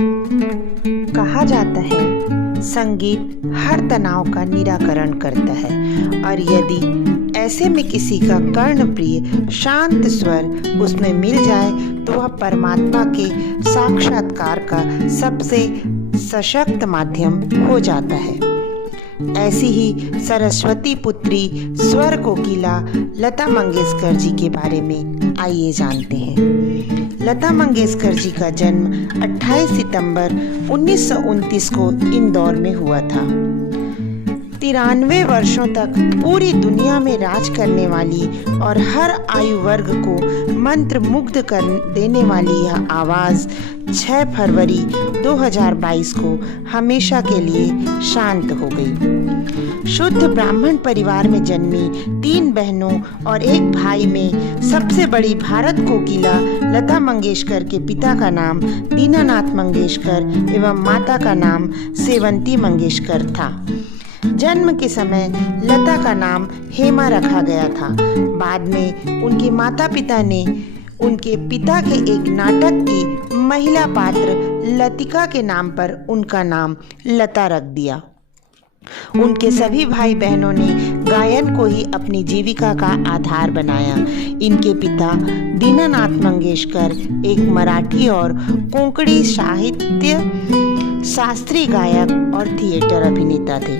कहा जाता है संगीत हर तनाव का निराकरण करता है और यदि ऐसे में किसी का कर्णप्रिय शांत स्वर उसमें मिल जाए तो वह परमात्मा के साक्षात्कार का सबसे सशक्त माध्यम हो जाता है। ऐसी ही सरस्वती पुत्री स्वर कोकिला लता मंगेशकर जी के बारे में आइए जानते हैं। लता मंगेशकर जी का जन्म 28 सितंबर 1929 को इंदौर में हुआ था। 93 वर्षों तक पूरी दुनिया में राज करने वाली और हर आयु वर्ग को मंत्रमुग्ध कर देने वाली यह आवाज़ 6 फरवरी 2022 को हमेशा के लिए शांत हो गई। शुद्ध ब्राह्मण परिवार में जन्मी 3 बहनों और 1 भाई में सबसे बड़ी भारत कोकिला लता मंगेशकर के पिता का नाम दीनानाथ मंगेशकर एवं माता का नाम सेवंती मंगेशकर था। जन्म के समय लता का नाम हेमा रखा गया था। बाद में उनके माता पिता ने उनके पिता के एक नाटक की महिला पात्र लतिका के नाम पर उनका नाम लता रख दिया। उनके सभी भाई बहनों ने गायन को ही अपनी जीविका का आधार बनाया। इनके पिता दीनानाथ मंगेशकर एक मराठी और कोंकणी साहित्य शास्त्रीय गायक और थिएटर अभिनेता थे।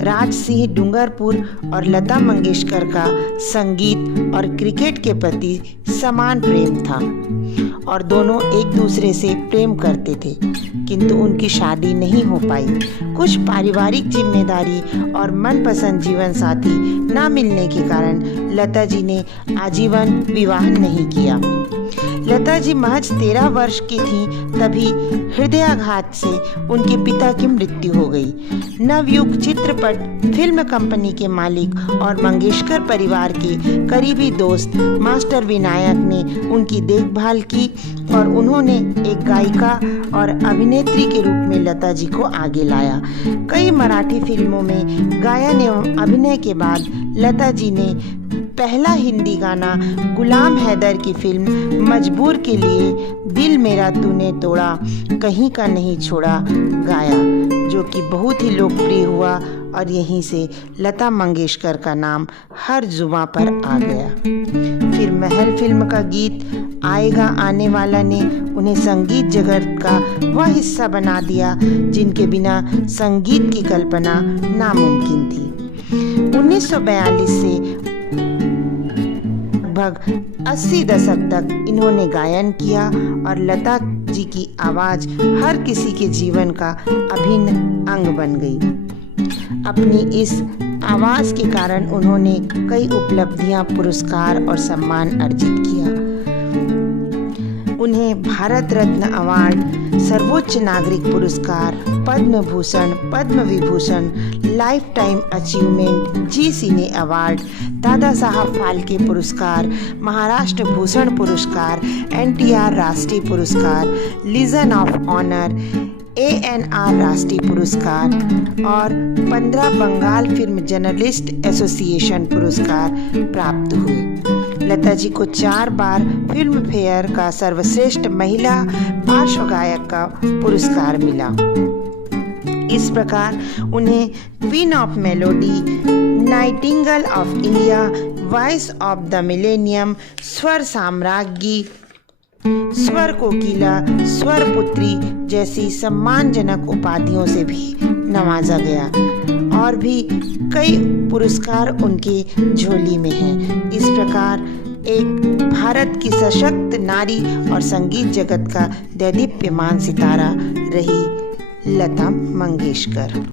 राज सिंह डूंगरपुर और लता मंगेशकर का संगीत और क्रिकेट के प्रति समान प्रेम था और दोनों एक दूसरे से प्रेम करते थे, किंतु उनकी शादी नहीं हो पाई। कुछ पारिवारिक जिम्मेदारी और मनपसंद जीवन साथी न मिलने के कारण लता जी ने आजीवन विवाह नहीं किया। लता जी महज 13 वर्ष की थीं तभी हृदयाघात से उनके पिता की मृत्यु हो गई। नवयुग चित्रपट फिल्म कंपनी के मालिक और मंगेशकर परिवार के करीबी दोस्त मास्टर विनायक ने उनकी देखभाल की और उन्होंने एक गायिका और अभिनेत्री के रूप में लता जी को आगे लाया। कई मराठी फिल्मों में गायन एवं अभिनय के बाद लता जी ने पहला हिंदी गाना गुलाम हैदर की फिल्म मजबूर के लिए दिल मेरा तूने तोड़ा कहीं का नहीं छोड़ा गाया, जो कि बहुत ही लोकप्रिय हुआ और यहीं से लता मंगेशकर का नाम हर जुबां पर आ गया। फिर महल फिल्म का गीत आएगा आने वाला ने उन्हें संगीत जगत का वह हिस्सा बना दिया जिनके बिना संगीत की कल्पना नामुमकिन थी। 1942 से लगभग 80 दशक तक इन्होंने गायन किया और लता जी की आवाज हर किसी के जीवन का अभिन्न अंग बन गई। अपनी इस आवाज के कारण उन्होंने कई उपलब्धियां, पुरस्कार और सम्मान अर्जित किया। उन्हें भारत रत्न अवार्ड, सर्वोच्च नागरिक पुरस्कार, Padma Bhushan, Padma Vibhushan, life time achievement, जी सिने अवार्ड, दादा साहब फाल्के पुरस्कार, महाराष्ट्र भूषण पुरस्कार, NTR राष्ट्रीय पुरस्कार, लीजन ऑफ ऑनर, ANR राष्ट्रीय पुरस्कार और 15 बंगाल फिल्म जर्नलिस्ट एसोसिएशन पुरस्कार प्राप्त हुए। लता जी को 4 बार फिल्म फेयर का सर्वश्रेष्ठ महिला पार्श्व गायक का पुरस्कार मिला। इस प्रकार उन्हें queen of melody, Nightingale of India, voice of the millennium, स्वर साम्राज्ञी, स्वर कोकिला, स्वर पुत्री जैसी सम्मानजनक उपाधियों से भी नवाजा गया और भी कई पुरस्कार उनकी झोली में हैं। इस प्रकार एक भारत की सशक्त नारी और संगीत जगत का दैदीप्यमान सितारा रही लता मंगेशकर।